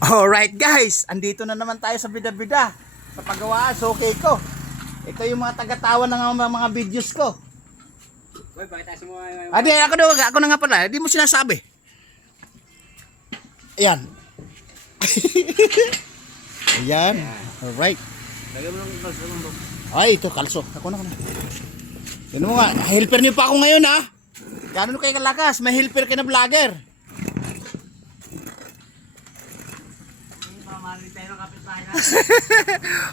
Alright guys, andito na naman tayo sa bida-bida sa paggawaan, so okay ko. Ito yung mga taga-tawa ng mga videos ko. Boy, pakita mo mga... Adi, ako na nga pala, hindi mo sinasabi. Ayan. Ayan. Alright. Lagyan mo lang yung kalso lang, bro. Ay, ito kalso. Ako na. Yan mo nga, helper niyo pa ako ngayon ha. Gano'n kayo kalakas, may helper ka na vlogger.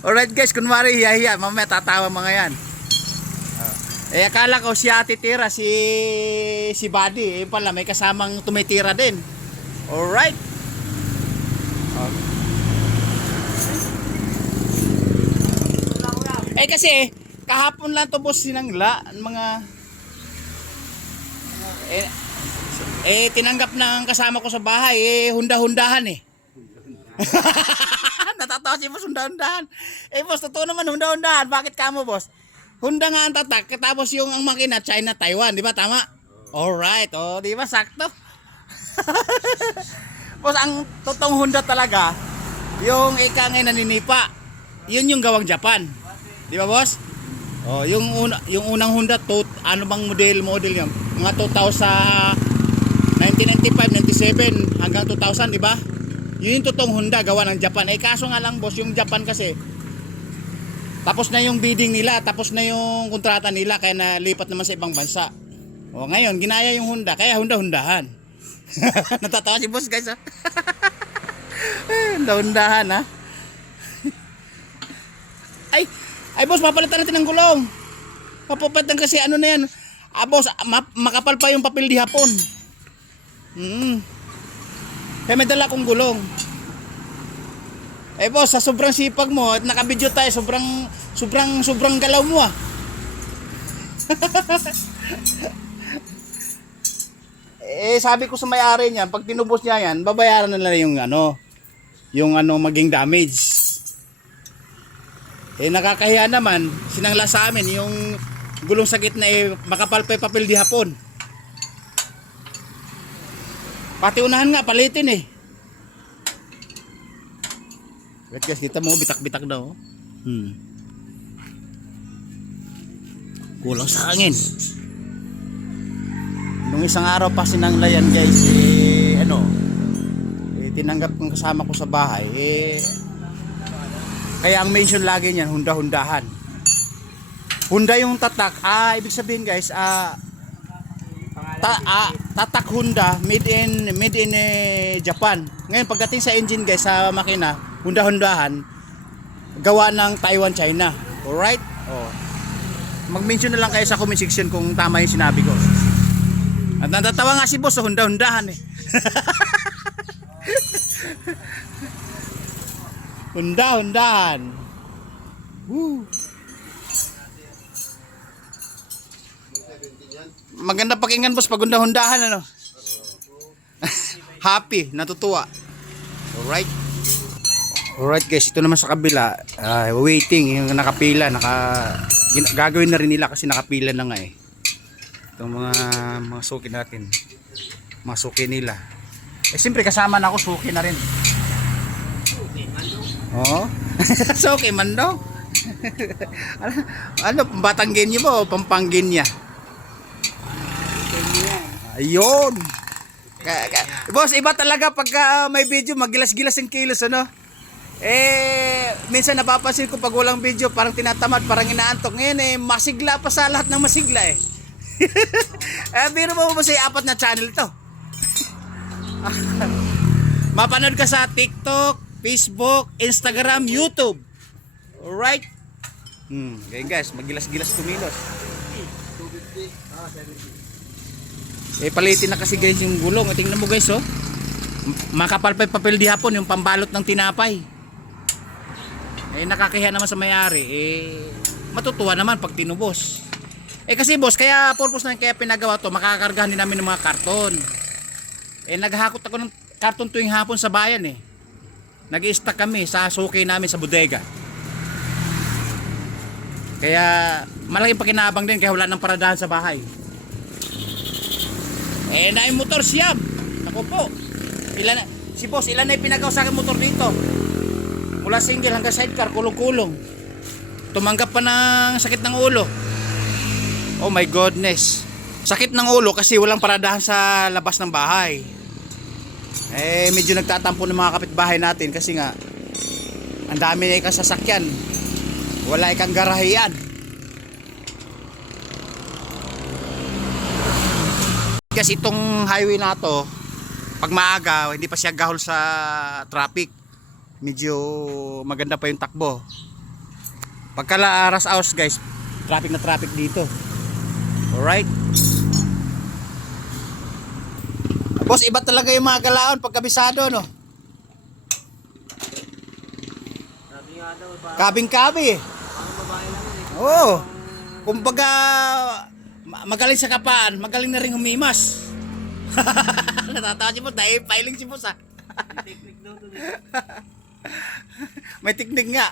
Alright guys, kunwari hiya-hiya, mamaya tatawa mga yan. Akala ko siya titira si Buddy, pala may kasamang tumitira din. Alright. Kasi kahapon lang to boss sinangla mga tinanggap ng kasama ko sa bahay hunda-hundahan Natatawa si boss, hunda-hundahan. Boss, totoo naman hunda-hundahan. Bakit kamo boss? Hunda nga ang tatak, tapos yung ang makina China, Taiwan, di ba tama? Alright, di ba sakto? Boss, ang totoong Honda talaga, yung ika ngay naninipa, yun yung gawang Japan. Di ba boss? Yung unang Honda, ano bang model yan? Mga 1995, 97 hanggang 2000, di ba? Yun yung totoong Honda gawa ng Japan. Kaso nga lang boss, yung Japan kasi tapos na yung bidding nila, tapos na yung kontrata nila, kaya nalipat naman sa ibang bansa. Ngayon ginaya yung Honda, kaya Honda-hundahan. Natatawa si boss guys ha. Honda-hundahan ha. Ay boss, papalitan natin ng gulong. Papapalitan kasi ano na yan. Boss, makapal pa yung papel di hapon. Kaya may dala kong gulong. Boss, sa sobrang sipag mo at nakabidyo tayo, sobrang galaw mo sabi ko sa may-ari niyan, pag tinubos niya yan, babayaran na lang yung maging damage. Nakakahiya naman, sinangla sa amin yung gulong sa gitna makapal pa yung papel di hapon. Pati unahan nga palitin Wait guys, kita mo bitak-bitak daw. Kulang sa hangin. Nung isang araw pa sinangla yan guys, tinanggap kong kasama ko sa bahay. Kaya ang mention lagi niyan, Honda-hundahan. Honda yung tatak. Ibig sabihin guys, tatak Honda made in Japan. Ngayon pagdating sa engine guys, sa makina, Honda-hundahan gawa ng Taiwan, China. Alright? Mag-mention na lang kayo sa comment section kung tama yung sinabi ko. At natatawa nga si boss, Honda-hundahan Honda-hundahan. Woo. Maganda pakinggan boss pag Honda-hundahan Happy, natutuwa. Alright guys, ito naman sa kabila, waiting yung nakapila, gagawin na rin nila kasi nakapila na nga itong mga suki natin, mga suki nila. Siyempre kasama na ako, suki na rin. Suki man daw. Batanggen niyo mo o pampanggen niya? Ayun. Boss, iba talaga pagka may video, magilas-gilas yung kilos minsan napapansin ko pag walang video, parang tinatamad, parang inaantok. Ngayon masigla pa sa lahat ng masigla biro mo sa 4 na channel to. Mapanood ka sa TikTok, Facebook, Instagram, YouTube. Alright? Okay guys, magilas-gilas tumilos. Palitin na kasi guys yung gulong. Tingnan mo guys makapal pa yung papel di hapon, yung pambalot ng tinapay. Nakakahiya naman sa may-ari. Matutuwa naman pag tinubos. Kasi boss, kaya purpose na kaya pinagawa to, makakargahan din namin ng mga karton. Naghahakot ako ng karton tuwing hapon sa bayan Nag-i-stack kami sa suki namin sa bodega. Kaya malaking pakinabang din kaya wala nang paradahan sa bahay. Na yung motor siyam. Ako po. Si boss, ilan na ipinagaw sa akin motor dito? Mula single hanggang sidecar, kulong-kulong. Tumanggap pa ng sakit ng ulo. Oh my goodness. Sakit ng ulo kasi walang paradahan sa labas ng bahay. Eh, medyo nagtatampo ng mga kapitbahay natin kasi nga ang dami na ikang sasakyan. Wala ikang garahian. Kasi itong highway na to, pag maaga, hindi pa siya gahol sa traffic. Medyo maganda pa yung takbo. Pagka aras hours guys, traffic na traffic dito. Alright. Boss, iba talaga yung mga galaon pag kabisado, no? Sabi nga daw, Kabing-kabi. parang babae lang yun eh. Oo. Kumbaga, magaling sa kapaan, magaling na rin humimas. Natatawa si boss, dahil filing si boss ah. May technique daw dun eh. May teknik nga.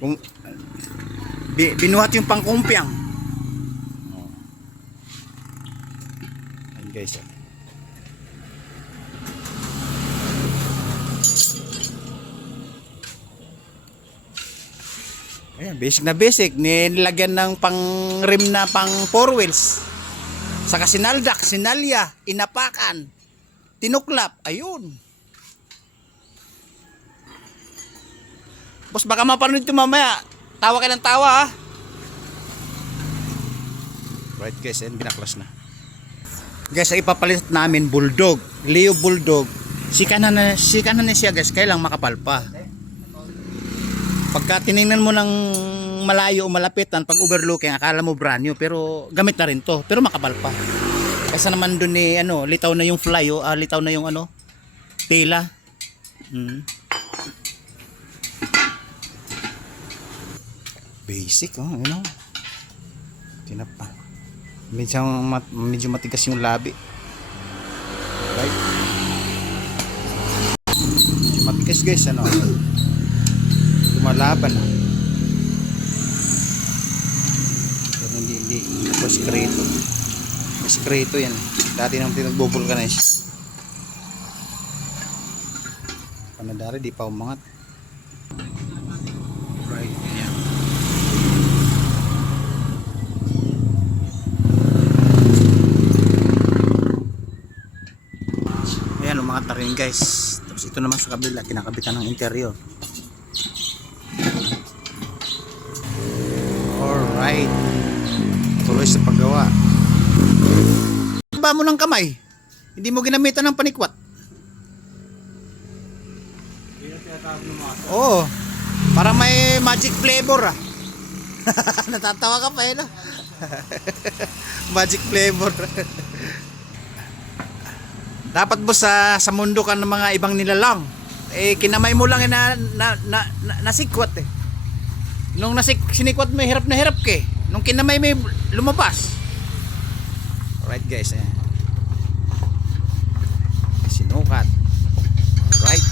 Kung binuhat yung pangkumpiang. Ayun guys. Ayan, basic na basic. Nilagyan ng pang rim na pang four wheels. Saka sinaldak, sinalya, inapakan, tinuklap. Ayun. Boss, baka mapanood ito mamaya. Tawa kayo ng tawa ha. Right guys, and binaklas na. Guys, ang ipapalit namin bulldog. Leo bulldog. Sikanan na siya guys, kailang makapal pa. Pagka tiningnan mo ng malayo o malapitan, pag overlooking, akala mo brand new, pero gamit na rin to, pero makapal pa. Kaysa naman dun ni litaw na yung fly, litaw na yung tela. Basic, tinapa. Medyo matigas yung labi. Right? Medyo matigas guys, lumalaban pero hindi po sikreto. May sikreto yan. Dati nang pinagbubulkanize, panadari di pa umangat. Right, yan. Ayan, umangat na rin guys. Tapos ito naman sa kabila, kinakabitan ng interior. Alright. Tuloy sa paggawa. Ba mo ng kamay? Hindi mo ginamitan ng panikwat? Oo. Para may magic flavor ah. Natatawa ka pa no? Magic flavor. Dapat boss sa mundo ka ng mga ibang nilalang. Kinamay mo lang nasikwat eh. Nung sinikwat mo, hirap na hirap ka eh. Nung kinamay mo, lumabas. Alright guys, sinukat. Alright.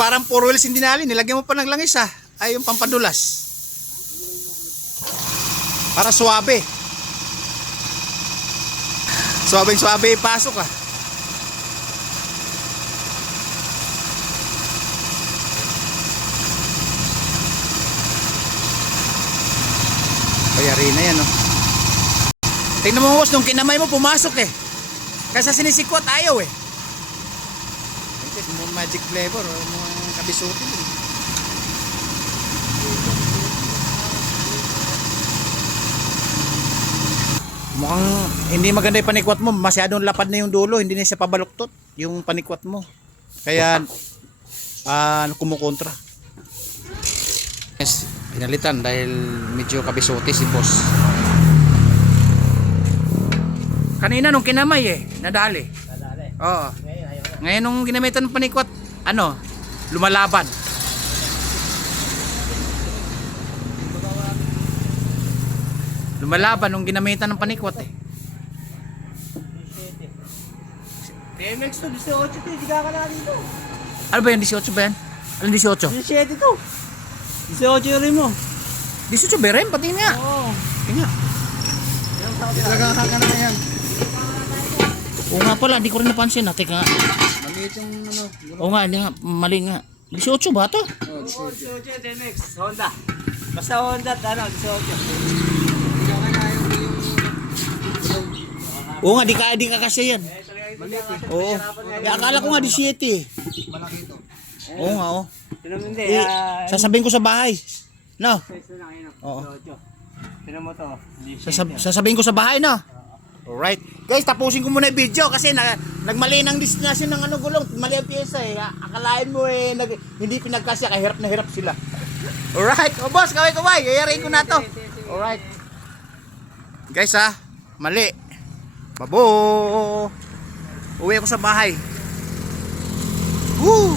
Parang 4 wheels hindi nali, nilagyan mo pa ng langis ay yung pampadulas. Para suwabe. Suwabe ipasok Bayari na yan Tingnan mo boss, nung kinamay mo pumasok Kasi sinisikwat ayaw Ito mo magic flavor mga kabisutin Mukhang hindi maganda yung panikwat mo. Masyadong lapad na yung dulo. Hindi na siya pabaluktot yung panikwat mo. Kaya kumukontra. Yes, pinalitan dahil medyo kabisuti si boss. Kanina nung kinamay nadali. Oo. Ngayon nung ginamitan ng panikwat, lumalaban. Lumalaban nung ginamitan ng panikwat TMX to, 18 to, hindi ka na dito. Ano ba yan? 18 ba yan? Alin 18? 17 to. 18 rin mo. 18 ba rin? Pati nga. Oo. Pati nga. Yan, Nagkaka ka na yan. Oo nga pala, hindi ko rin napansin. Teka nga. Maliit yung ano. Oo nga, hindi nga. Mali nga. 18 ba ito? Oh, Oh, 18 TMX. Honda. Basta Honda, ano, 18. Nagkaka na yung Oo nga, di ka kasi yan. maliit eh. Oo. Akala ko nga 17. Malaki ito. Oo nga, oh. Tinan mo hindi, Sasabihin ko sa bahay. No? size na lang yun. Oo. 18. Tinan mo to. Hindi Sasabihin ko sa bahay, no? Alright. Guys, tapusin ko muna yung video kasi nagmali ng destination ng ano gulong. Mali ang pyesa eh. Akalain mo eh, hindi pinagkasya, kaya hirap na hirap sila. Alright. O boss, kaway-kaway. Yayarin ko na to. Alright. Guys mali. Babo. Uwi ako sa bahay. Woo!